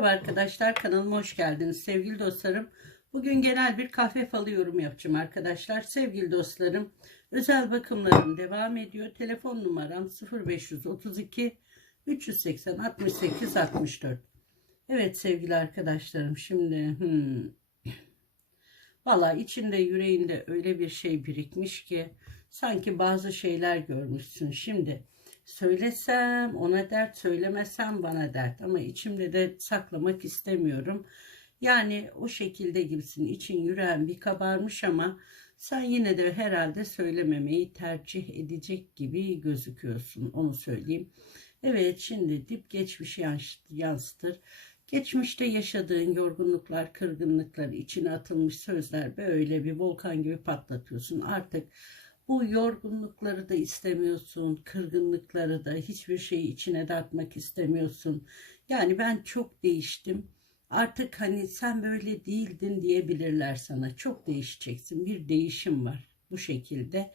Merhaba arkadaşlar kanalıma hoş geldiniz sevgili dostlarım. Bugün genel bir kahve falı yorum yapacağım arkadaşlar. Sevgili dostlarım özel bakımlarım devam ediyor. Telefon numaram 0532 380 68 64. Evet sevgili arkadaşlarım şimdi hmm, valla içinde yüreğinde öyle bir şey birikmiş ki sanki bazı şeyler görmüşsün. Şimdi söylesem ona dert söylemesem bana dert ama içimde de saklamak istemiyorum. Yani o şekilde gibisin için yüreğin bir kabarmış ama sen yine de herhalde söylememeyi tercih edecek gibi gözüküyorsun onu söyleyeyim. Evet şimdi dip geçmiş yansıtır. Geçmişte yaşadığın yorgunluklar, kırgınlıklar, içine atılmış sözler böyle bir volkan gibi patlatıyorsun. Artık bu yorgunlukları da istemiyorsun, kırgınlıkları da hiçbir şeyi içine dağıtmak istemiyorsun. Yani ben çok değiştim. Artık hani sen böyle değildin diyebilirler sana. Çok değişeceksin. Bir değişim var bu şekilde.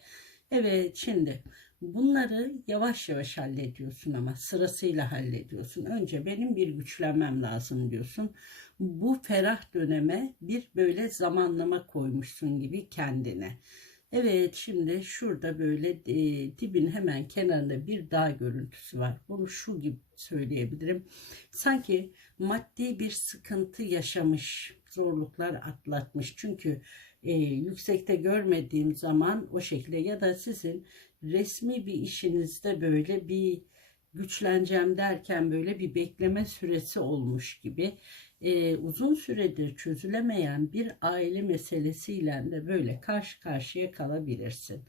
Evet şimdi bunları yavaş yavaş hallediyorsun ama sırasıyla hallediyorsun. Önce benim bir güçlenmem lazım diyorsun. Bu ferah döneme bir böyle zamanlama koymuşsun gibi kendine. Evet şimdi şurada böyle e, dibin hemen kenarında bir dağ görüntüsü var. Bunu şu gibi söyleyebilirim. Sanki maddi bir sıkıntı yaşamış, zorluklar atlatmış. Çünkü e, yüksekte görmediğim zaman o şekilde ya da sizin resmi bir işinizde böyle bir güçleneceğim derken böyle bir bekleme süresi olmuş gibi e, uzun süredir çözülemeyen bir aile meselesiyle de böyle karşı karşıya kalabilirsin.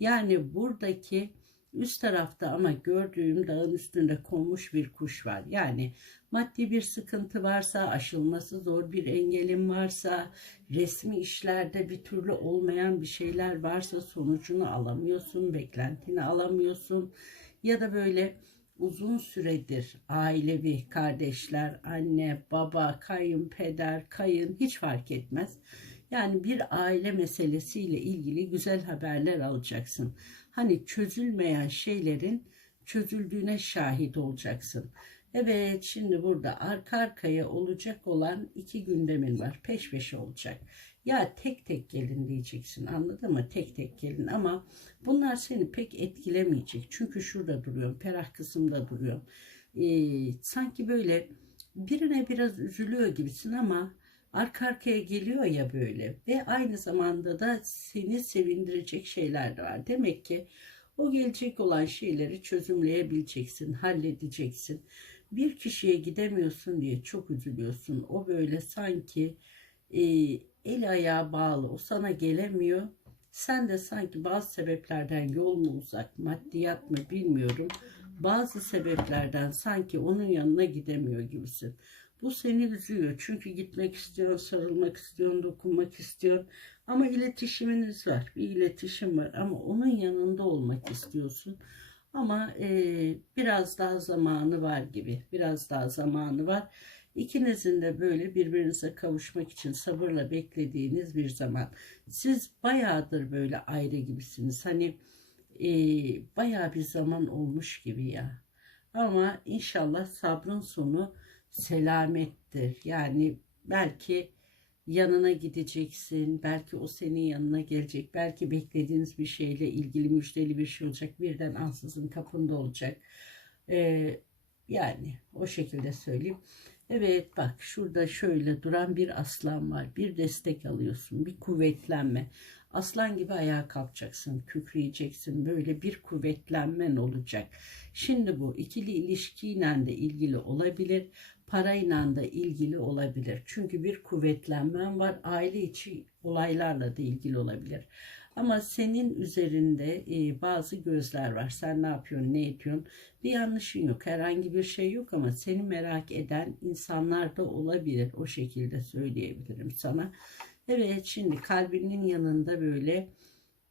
Yani buradaki üst tarafta ama gördüğüm dağın üstünde konmuş bir kuş var. Yani maddi bir sıkıntı varsa, aşılması zor bir engelin varsa, resmi işlerde bir türlü olmayan bir şeyler varsa sonucunu alamıyorsun, beklentini alamıyorsun ya da böyle uzun süredir ailevi kardeşler, anne, baba, kayınpeder, kayın hiç fark etmez. Yani bir aile meselesiyle ilgili güzel haberler alacaksın. Hani çözülmeyen şeylerin çözüldüğüne şahit olacaksın. Evet şimdi burada arka arkaya olacak olan iki gündemin var. Peş peşe olacak. Ya tek tek gelin diyeceksin anladın mı? Tek tek gelin ama bunlar seni pek etkilemeyecek. Çünkü şurada duruyorum. Perah kısımda duruyorum. Ee, sanki böyle birine biraz üzülüyor gibisin ama arka arkaya geliyor ya böyle ve aynı zamanda da seni sevindirecek şeyler de var. Demek ki o gelecek olan şeyleri çözümleyebileceksin, halledeceksin. Bir kişiye gidemiyorsun diye çok üzülüyorsun. O böyle sanki e, el ayağı bağlı. O sana gelemiyor. Sen de sanki bazı sebeplerden yol mu uzak, maddiyat mı bilmiyorum. Bazı sebeplerden sanki onun yanına gidemiyor gibisin. Bu seni üzüyor. Çünkü gitmek istiyorsun, sarılmak istiyorsun, dokunmak istiyorsun. Ama iletişiminiz var. Bir iletişim var. Ama onun yanında olmak istiyorsun. Ama e, biraz daha zamanı var gibi. Biraz daha zamanı var. İkinizin de böyle birbirinize kavuşmak için sabırla beklediğiniz bir zaman. Siz bayağıdır böyle ayrı gibisiniz. Hani e, bayağı bir zaman olmuş gibi ya. Ama inşallah sabrın sonu selamettir. Yani belki yanına gideceksin. Belki o senin yanına gelecek. Belki beklediğiniz bir şeyle ilgili müjdeli bir şey olacak. Birden ansızın kapında olacak. Ee, yani o şekilde söyleyeyim. Evet bak şurada şöyle duran bir aslan var. Bir destek alıyorsun. Bir kuvvetlenme. Aslan gibi ayağa kalkacaksın. Kükreyeceksin. Böyle bir kuvvetlenmen olacak. Şimdi bu ikili ilişkiyle de ilgili olabilir. Parayla da ilgili olabilir. Çünkü bir kuvvetlenmen var. Aile içi olaylarla da ilgili olabilir. Ama senin üzerinde e, bazı gözler var. Sen ne yapıyorsun, ne ediyorsun? Bir yanlışın yok. Herhangi bir şey yok ama seni merak eden insanlar da olabilir. O şekilde söyleyebilirim sana. Evet şimdi kalbinin yanında böyle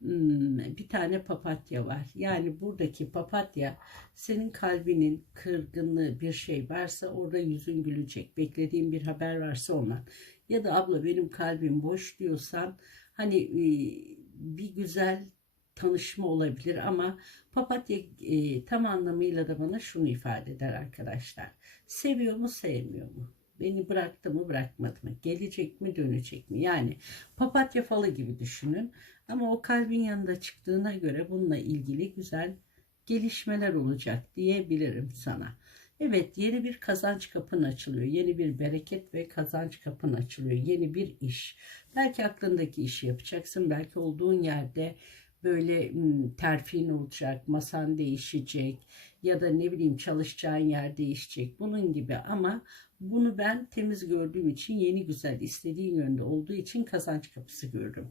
hmm, bir tane papatya var. Yani buradaki papatya senin kalbinin kırgınlığı bir şey varsa orada yüzün gülecek. Beklediğin bir haber varsa ondan. Ya da abla benim kalbim boş diyorsan hani e, bir güzel tanışma olabilir ama papatya e, tam anlamıyla da bana şunu ifade eder arkadaşlar. Seviyor mu sevmiyor mu? Beni bıraktı mı bırakmadı mı? Gelecek mi dönecek mi? Yani papatya falı gibi düşünün. Ama o kalbin yanında çıktığına göre bununla ilgili güzel gelişmeler olacak diyebilirim sana. Evet yeni bir kazanç kapın açılıyor. Yeni bir bereket ve kazanç kapın açılıyor. Yeni bir iş. Belki aklındaki işi yapacaksın. Belki olduğun yerde böyle terfin olacak, masan değişecek ya da ne bileyim çalışacağın yer değişecek. Bunun gibi ama bunu ben temiz gördüğüm için yeni güzel istediğin yönde olduğu için kazanç kapısı görürüm.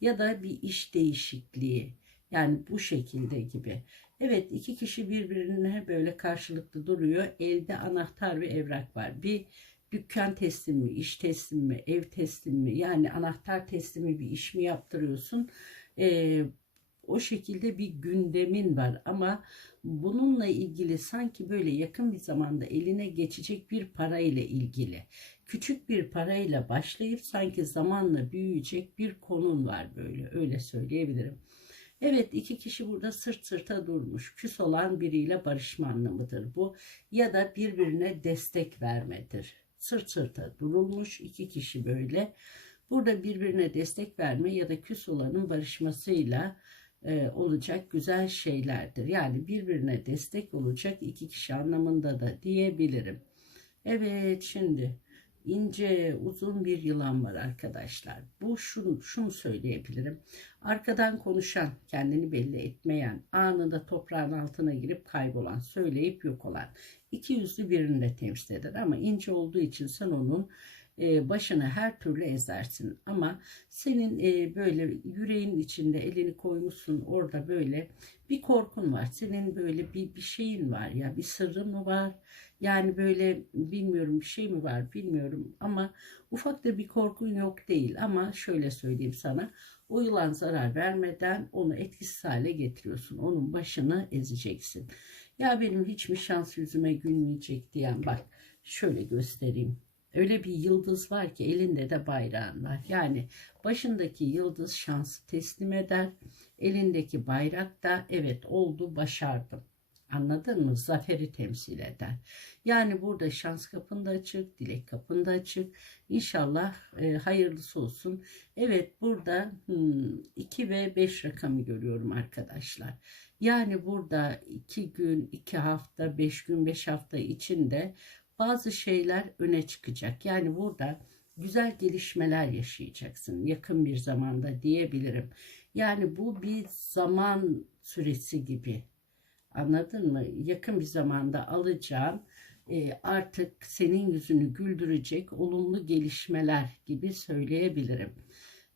Ya da bir iş değişikliği yani bu şekilde gibi. Evet iki kişi birbirine böyle karşılıklı duruyor. Elde anahtar ve evrak var. Bir dükkan teslimi, iş teslimi, ev teslimi yani anahtar teslimi bir iş mi yaptırıyorsun? Ee, o şekilde bir gündemin var ama bununla ilgili sanki böyle yakın bir zamanda eline geçecek bir para ile ilgili küçük bir parayla başlayıp sanki zamanla büyüyecek bir konun var böyle öyle söyleyebilirim. Evet iki kişi burada sırt sırta durmuş. Küs olan biriyle barışma anlamıdır bu. Ya da birbirine destek vermedir. Sırt sırta durulmuş iki kişi böyle. Burada birbirine destek verme ya da küs olanın barışmasıyla e, olacak güzel şeylerdir. Yani birbirine destek olacak iki kişi anlamında da diyebilirim. Evet şimdi ince uzun bir yılan var arkadaşlar. Bu şunu, şunu söyleyebilirim. Arkadan konuşan, kendini belli etmeyen, anında toprağın altına girip kaybolan, söyleyip yok olan iki yüzlü birini de temsil eder. Ama ince olduğu için sen onun e, başını her türlü ezersin. Ama senin e, böyle yüreğin içinde elini koymuşsun orada böyle bir korkun var. Senin böyle bir, bir şeyin var ya bir sırrın mı var? Yani böyle bilmiyorum bir şey mi var bilmiyorum ama ufak da bir korkun yok değil ama şöyle söyleyeyim sana o yılan zarar vermeden onu etkisiz hale getiriyorsun. Onun başını ezeceksin. Ya benim hiç mi şans yüzüme gülmeyecek diyen bak şöyle göstereyim. Öyle bir yıldız var ki elinde de bayrağın var. Yani başındaki yıldız şansı teslim eder. Elindeki bayrak da evet oldu başardım. Anladın mı? Zaferi temsil eder. Yani burada şans kapında açık, dilek kapında açık. İnşallah e, hayırlısı olsun. Evet burada 2 hmm, ve 5 rakamı görüyorum arkadaşlar. Yani burada 2 gün, 2 hafta, 5 gün, 5 hafta içinde bazı şeyler öne çıkacak. Yani burada güzel gelişmeler yaşayacaksın yakın bir zamanda diyebilirim. Yani bu bir zaman süresi gibi. Anladın mı? Yakın bir zamanda alacağım e, artık senin yüzünü güldürecek olumlu gelişmeler gibi söyleyebilirim.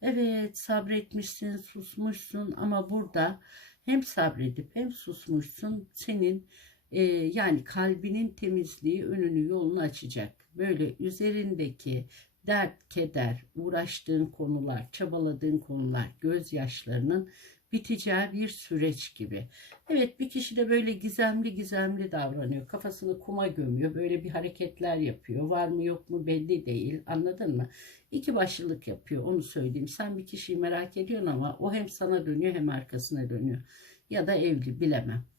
Evet sabretmişsin, susmuşsun ama burada hem sabredip hem susmuşsun senin e, yani kalbinin temizliği önünü yolunu açacak. Böyle üzerindeki dert, keder, uğraştığın konular, çabaladığın konular, gözyaşlarının biteceği bir süreç gibi. Evet bir kişi de böyle gizemli gizemli davranıyor. Kafasını kuma gömüyor. Böyle bir hareketler yapıyor. Var mı yok mu belli değil. Anladın mı? İki başlılık yapıyor onu söyleyeyim. Sen bir kişiyi merak ediyorsun ama o hem sana dönüyor hem arkasına dönüyor. Ya da evli bilemem.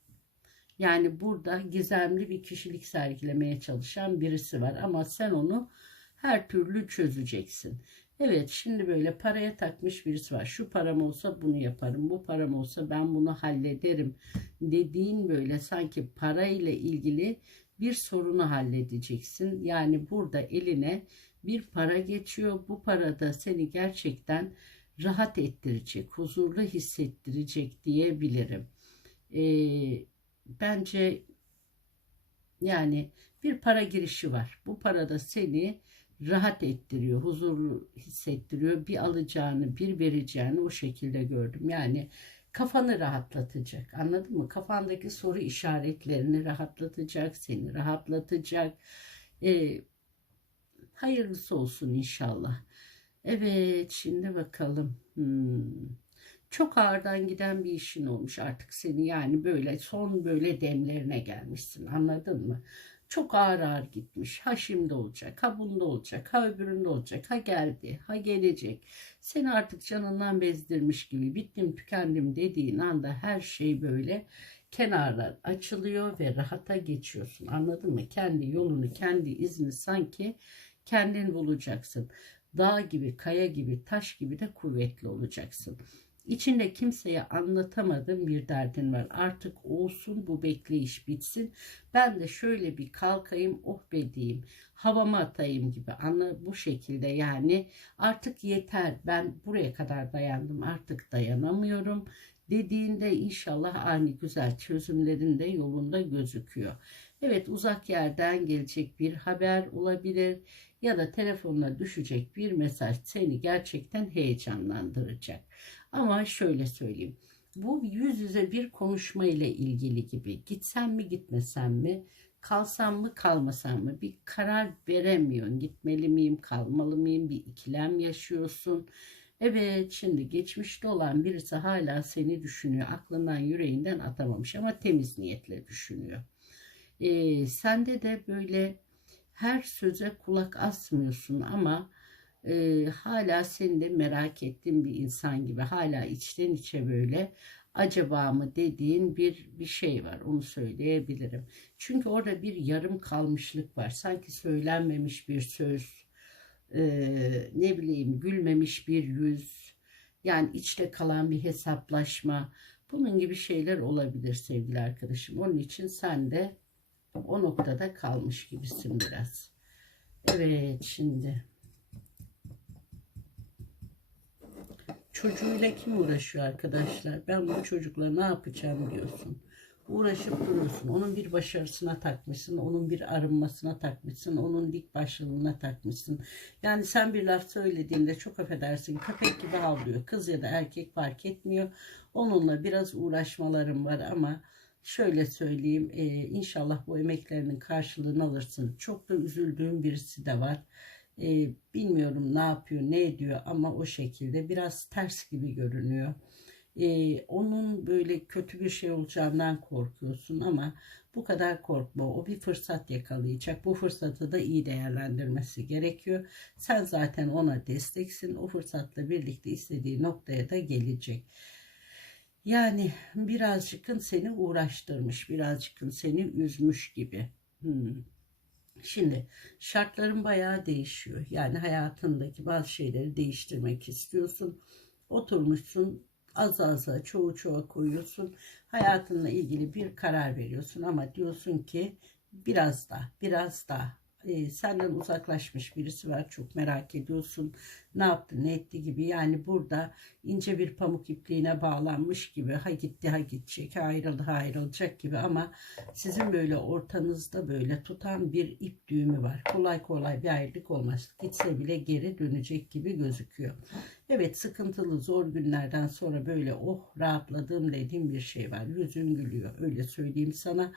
Yani burada gizemli bir kişilik sergilemeye çalışan birisi var ama sen onu her türlü çözeceksin. Evet şimdi böyle paraya takmış birisi var. Şu param olsa bunu yaparım. Bu param olsa ben bunu hallederim. Dediğin böyle sanki parayla ilgili bir sorunu halledeceksin. Yani burada eline bir para geçiyor. Bu para da seni gerçekten rahat ettirecek, huzurlu hissettirecek diyebilirim. Ee, bence yani bir para girişi var. Bu para da seni rahat ettiriyor, huzurlu hissettiriyor. Bir alacağını, bir vereceğini o şekilde gördüm. Yani kafanı rahatlatacak. Anladın mı? Kafandaki soru işaretlerini rahatlatacak, seni rahatlatacak. Ee, hayırlısı olsun inşallah. Evet, şimdi bakalım. Hmm. Çok ağırdan giden bir işin olmuş artık seni yani böyle son böyle demlerine gelmişsin anladın mı? Çok ağır ağır gitmiş. Ha şimdi olacak, ha bunda olacak, ha öbüründe olacak, ha geldi, ha gelecek. Seni artık canından bezdirmiş gibi bittim tükendim dediğin anda her şey böyle kenarlar açılıyor ve rahata geçiyorsun. Anladın mı? Kendi yolunu, kendi izini sanki kendin bulacaksın. Dağ gibi, kaya gibi, taş gibi de kuvvetli olacaksın. İçinde kimseye anlatamadığım bir derdin var. Artık olsun bu bekleyiş bitsin. Ben de şöyle bir kalkayım oh be diyeyim. Havama atayım gibi. Anla bu şekilde yani artık yeter. Ben buraya kadar dayandım. Artık dayanamıyorum dediğinde inşallah ani güzel çözümlerin de yolunda gözüküyor. Evet uzak yerden gelecek bir haber olabilir ya da telefonuna düşecek bir mesaj seni gerçekten heyecanlandıracak. Ama şöyle söyleyeyim. Bu yüz yüze bir konuşma ile ilgili gibi. Gitsem mi gitmesem mi? Kalsam mı kalmasam mı? Bir karar veremiyorsun. Gitmeli miyim, kalmalı mıyım? Bir ikilem yaşıyorsun. Evet şimdi geçmişte olan birisi hala seni düşünüyor. Aklından yüreğinden atamamış ama temiz niyetle düşünüyor. Ee, sende de böyle her söze kulak asmıyorsun ama e, hala seni de merak ettiğin bir insan gibi hala içten içe böyle acaba mı dediğin bir bir şey var onu söyleyebilirim. Çünkü orada bir yarım kalmışlık var. Sanki söylenmemiş bir söz, e, ne bileyim gülmemiş bir yüz, yani içte kalan bir hesaplaşma. Bunun gibi şeyler olabilir sevgili arkadaşım. Onun için sen de o noktada kalmış gibisin biraz. Evet şimdi. Çocuğuyla kim uğraşıyor arkadaşlar? Ben bu çocukla ne yapacağım diyorsun. Uğraşıp duruyorsun. Onun bir başarısına takmışsın. Onun bir arınmasına takmışsın. Onun dik başlılığına takmışsın. Yani sen bir laf söylediğinde çok affedersin köpek gibi havlıyor. Kız ya da erkek fark etmiyor. Onunla biraz uğraşmalarım var ama şöyle söyleyeyim e, inşallah bu emeklerinin karşılığını alırsın. Çok da üzüldüğüm birisi de var. E, bilmiyorum ne yapıyor ne ediyor ama o şekilde biraz ters gibi görünüyor. E, onun böyle kötü bir şey olacağından korkuyorsun ama bu kadar korkma. O bir fırsat yakalayacak. Bu fırsatı da iyi değerlendirmesi gerekiyor. Sen zaten ona desteksin. O fırsatla birlikte istediği noktaya da gelecek. Yani birazcıkın seni uğraştırmış, birazcıkın seni üzmüş gibi. Hmm. Şimdi şartların bayağı değişiyor. Yani hayatındaki bazı şeyleri değiştirmek istiyorsun. Oturmuşsun az az çoğu çoğu koyuyorsun. Hayatınla ilgili bir karar veriyorsun ama diyorsun ki biraz daha, biraz daha e, senden uzaklaşmış birisi var çok merak ediyorsun. Ne yaptı ne etti gibi. Yani burada ince bir pamuk ipliğine bağlanmış gibi ha gitti ha gidecek ha ayrıldı ha ayrılacak gibi. Ama sizin böyle ortanızda böyle tutan bir ip düğümü var. Kolay kolay bir ayrılık olmaz. Gitse bile geri dönecek gibi gözüküyor. Evet sıkıntılı zor günlerden sonra böyle oh rahatladım dediğim bir şey var. Yüzün gülüyor öyle söyleyeyim sana.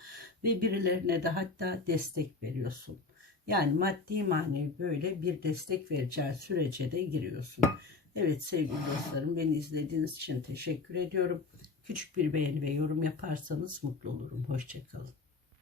Ve birilerine de hatta destek veriyorsun yani maddi manevi böyle bir destek vereceği sürece de giriyorsun. Evet sevgili dostlarım beni izlediğiniz için teşekkür ediyorum. Küçük bir beğeni ve yorum yaparsanız mutlu olurum. Hoşçakalın.